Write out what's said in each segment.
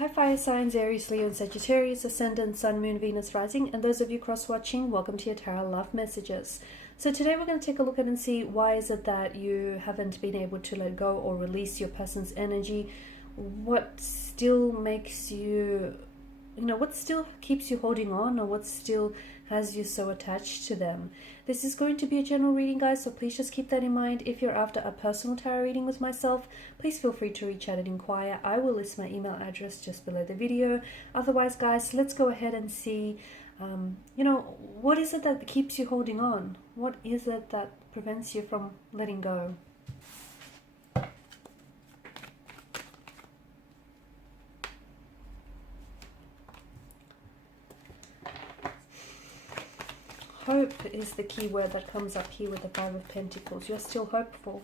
Hi fire signs, Aries, Leo and Sagittarius, Ascendant, Sun, Moon, Venus, Rising, and those of you cross-watching, welcome to your Tarot Love Messages. So today we're going to take a look at and see why is it that you haven't been able to let go or release your person's energy. What still makes you, what still keeps you holding on, or what still has you so attached to them. This is going to be a general reading, guys, so please just keep that in mind. If you're after a personal tarot reading with myself, please feel free to reach out and inquire. I will list my email address just below the video. Otherwise, guys, let's go ahead and see, what is it that keeps you holding on? What is it that prevents you from letting go? Hope is the key word that comes up here with the Five of Pentacles. You're still hopeful.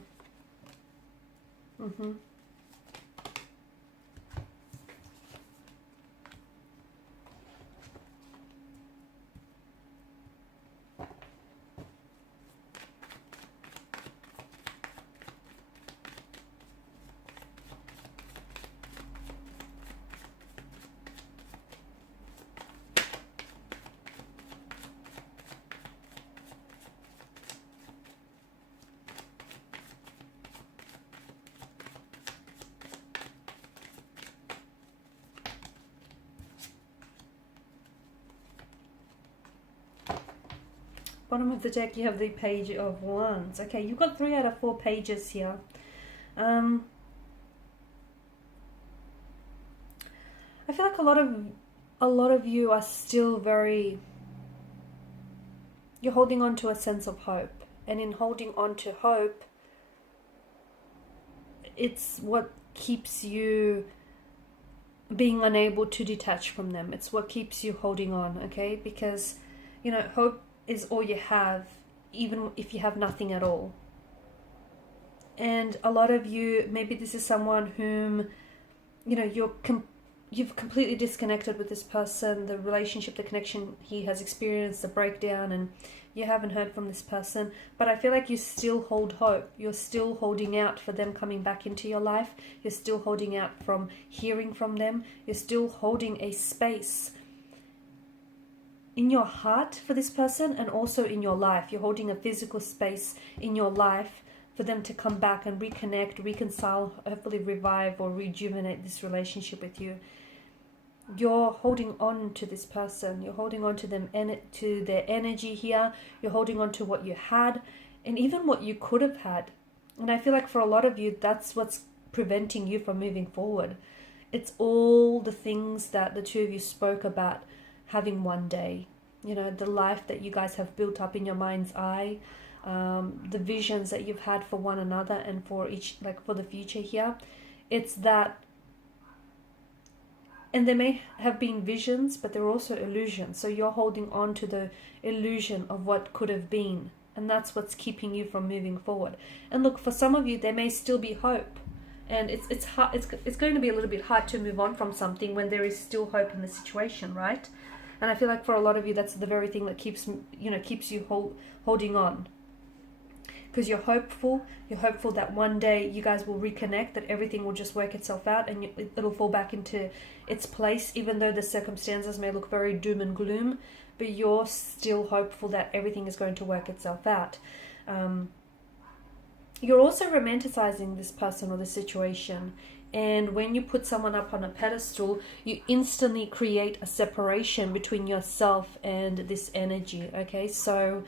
Bottom of the deck, you have the Page of Wands. Okay, you've got 3 out of 4 pages here. I feel like a lot of you are still you're holding on to a sense of hope. And in holding on to hope, it's what keeps you being unable to detach from them. It's what keeps you holding on, okay? Because, hope is all you have, even if you have nothing at all. And a lot of you, maybe this is someone whom, you've completely disconnected with this person, the relationship, the connection, he has experienced the breakdown, and you haven't heard from this person. But I feel like you still hold hope. You're still holding out for them coming back into your life. You're still holding out from hearing from them. You're still holding a space in your heart for this person, and also in your life. You're holding a physical space in your life for them to come back and reconnect, reconcile, hopefully revive or rejuvenate this relationship with you. You're holding on to this person. You're holding on to them, to their energy here. You're holding on to what you had and even what you could have had. And I feel like for a lot of you, that's what's preventing you from moving forward. It's all the things that the two of you spoke about having one day, the life that you guys have built up in your mind's eye, the visions that you've had for one another and for each, for the future here. It's that, and there may have been visions, but there are also illusions. So you're holding on to the illusion of what could have been, and that's what's keeping you from moving forward. And look, for some of you, there may still be hope. And it's hard, it's going to be a little bit hard to move on from something when there is still hope in the situation, right? And I feel like for a lot of you, that's the very thing that keeps you holding on. Because you're hopeful that one day you guys will reconnect, that everything will just work itself out and it'll fall back into its place, even though the circumstances may look very doom and gloom, but you're still hopeful that everything is going to work itself out. You're also romanticizing this person or the situation. And when you put someone up on a pedestal, you instantly create a separation between yourself and this energy, okay? So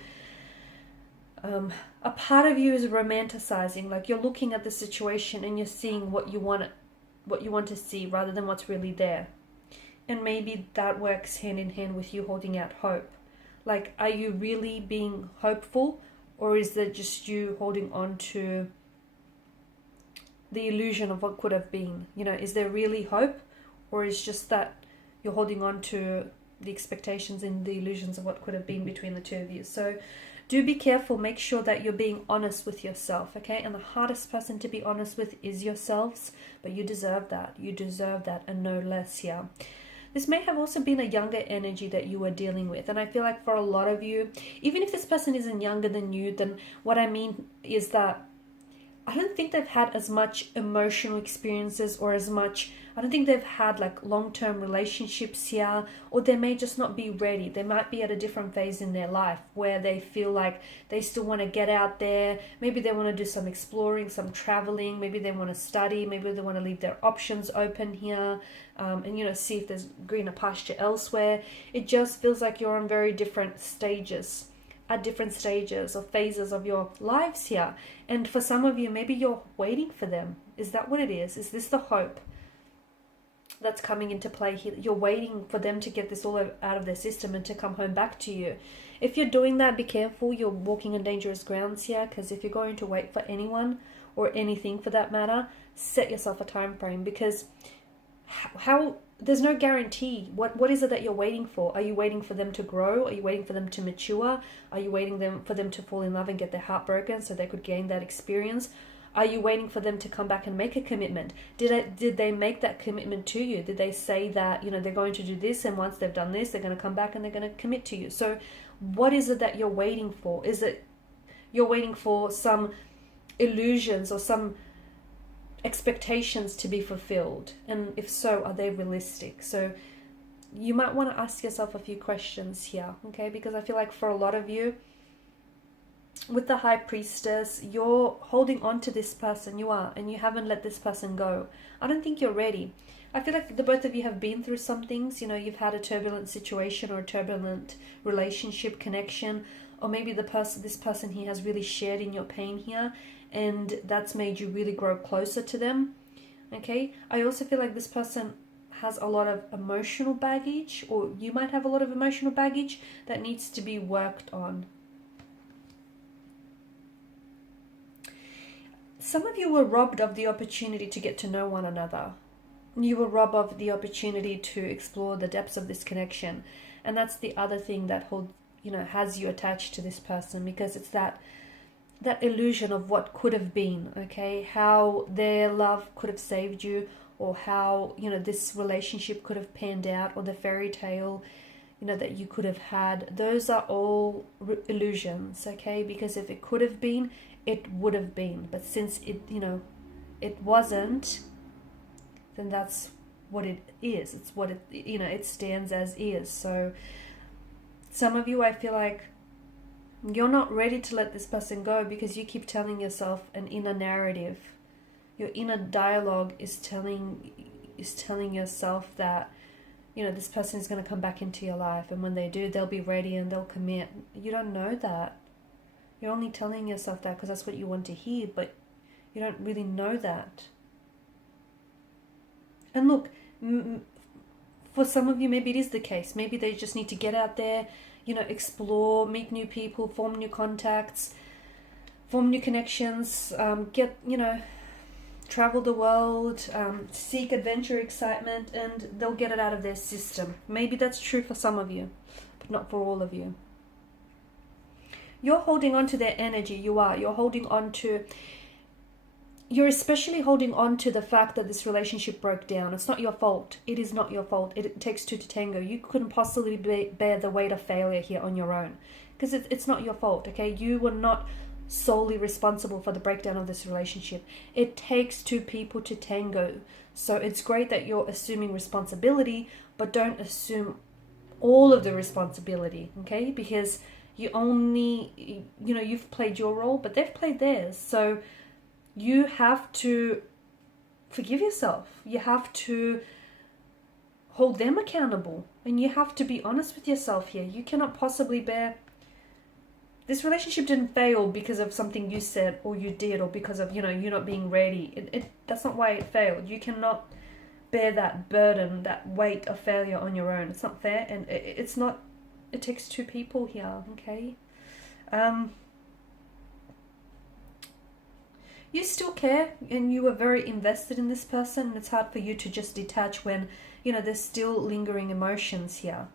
a part of you is romanticizing, like you're looking at the situation and you're seeing what you want to see rather than what's really there. And maybe that works hand in hand with you holding out hope. Like, are you really being hopeful, or is that just you holding on to the illusion of what could have been? Is there really hope, or is just that you're holding on to the expectations and the illusions of what could have been between the two of you? So do be careful. Make sure that you're being honest with yourself, okay? And the hardest person to be honest with is yourselves, but you deserve that. You deserve that, and no less here. This may have also been a younger energy that you were dealing with. And I feel like for a lot of you, even if this person isn't younger than you, then what I mean is that I don't think they've had as much emotional experiences or as much, I don't think they've had like long-term relationships here, or they may just not be ready. They might be at a different phase in their life where they feel like they still want to get out there. Maybe they want to do some exploring, some traveling. Maybe they want to study. Maybe they want to leave their options open here, and, you know, see if there's greener pasture elsewhere. It just feels like you're on very different stages, at different stages or phases of your lives here. And for some of you, maybe you're waiting for them. Is that what it is? Is this the hope that's coming into play here? You're waiting for them to get this all out of their system and to come home back to you. If you're doing that, be careful. You're walking on dangerous grounds here, because if you're going to wait for anyone or anything for that matter, set yourself a time frame, because how there's no guarantee. What is it that you're waiting for? Are you waiting for them to grow? Are you waiting for them to mature? Are you waiting for them to fall in love and get their heart broken so they could gain that experience? Are you waiting for them to come back and make a commitment? Did they make that commitment to you? Did they say that, you know, they're going to do this, and once they've done this, they're going to come back and they're going to commit to you? So what is it that you're waiting for? Is it you're waiting for some illusions or some expectations to be fulfilled? And if so, are they realistic? So you might want to ask yourself a few questions here, okay? Because I feel like for a lot of you, with the High Priestess, you're holding on to this person, you are, and you haven't let this person go. I don't think you're ready. I feel like the both of you have been through some things. You know, you've had a turbulent situation or a turbulent relationship, connection, or maybe this person here has really shared in your pain here, and that's made you really grow closer to them, okay? I also feel like this person has a lot of emotional baggage, or you might have a lot of emotional baggage that needs to be worked on. Some of you were robbed of the opportunity to get to know one another. You were robbed of the opportunity to explore the depths of this connection. And that's the other thing that has you attached to this person, because it's that illusion of what could have been, okay? How their love could have saved you, or how, you know, this relationship could have panned out, or the fairy tale, you know, that you could have had. Those are all illusions, okay? Because if it could have been, it would have been. But since it, you know, it wasn't, then that's what it is. It's what it, you know, it stands as is. So some of you, I feel like you're not ready to let this person go, because you keep telling yourself an inner narrative. Your inner dialogue is telling yourself that, you know, this person is going to come back into your life, and when they do, they'll be ready and they'll commit. You don't know that. You're only telling yourself that because that's what you want to hear, but you don't really know that. And look, for some of you, maybe it is the case. Maybe they just need to get out there, you know, explore, meet new people, form new contacts, form new connections, travel the world, seek adventure, excitement, and they'll get it out of their system. Maybe that's true for some of you, but not for all of you. You're holding on to their energy. You're holding on to, you're especially holding on to the fact that this relationship broke down. It's not your fault. It is not your fault. It takes two to tango. You couldn't possibly bear the weight of failure here on your own, because it's not your fault, okay? You were not solely responsible for the breakdown of this relationship. It takes two people to tango. So it's great that you're assuming responsibility, but don't assume all of the responsibility, okay? Because you only, you know, you've played your role, but they've played theirs. So you have to forgive yourself. You have to hold them accountable, and you have to be honest with yourself here. You cannot possibly bear, this relationship didn't fail because of something you said or you did, or because of, you know, you not being ready. That's not why it failed. You cannot bear that burden, that weight of failure on your own. It's not fair, and it's not, it takes two people here, okay? You still care, and you are very invested in this person, and it's hard for you to just detach when, you know, there's still lingering emotions here.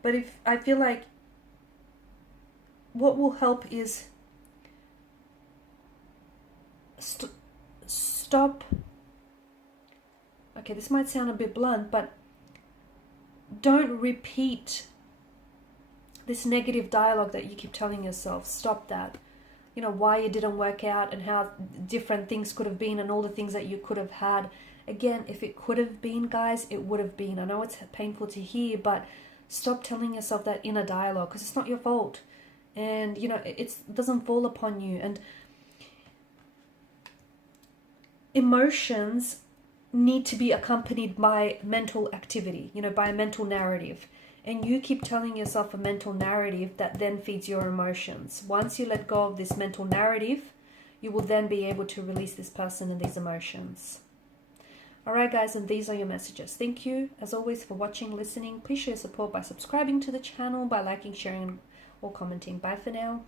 But if I feel like what will help is stop. Okay, this might sound a bit blunt, but don't repeat this negative dialogue that you keep telling yourself. Stop that. you know, why it didn't work out and how different things could have been and all the things that you could have had. Again, if it could have been, guys, it would have been. I know it's painful to hear, but stop telling yourself that inner dialogue, because it's not your fault. And, you know, it doesn't fall upon you. And emotions need to be accompanied by mental activity, you know, by a mental narrative. And you keep telling yourself a mental narrative that then feeds your emotions. Once you let go of this mental narrative, you will then be able to release this person and these emotions. Alright guys, and these are your messages. Thank you, as always, for watching, listening. Please show your support by subscribing to the channel, by liking, sharing, or commenting. Bye for now.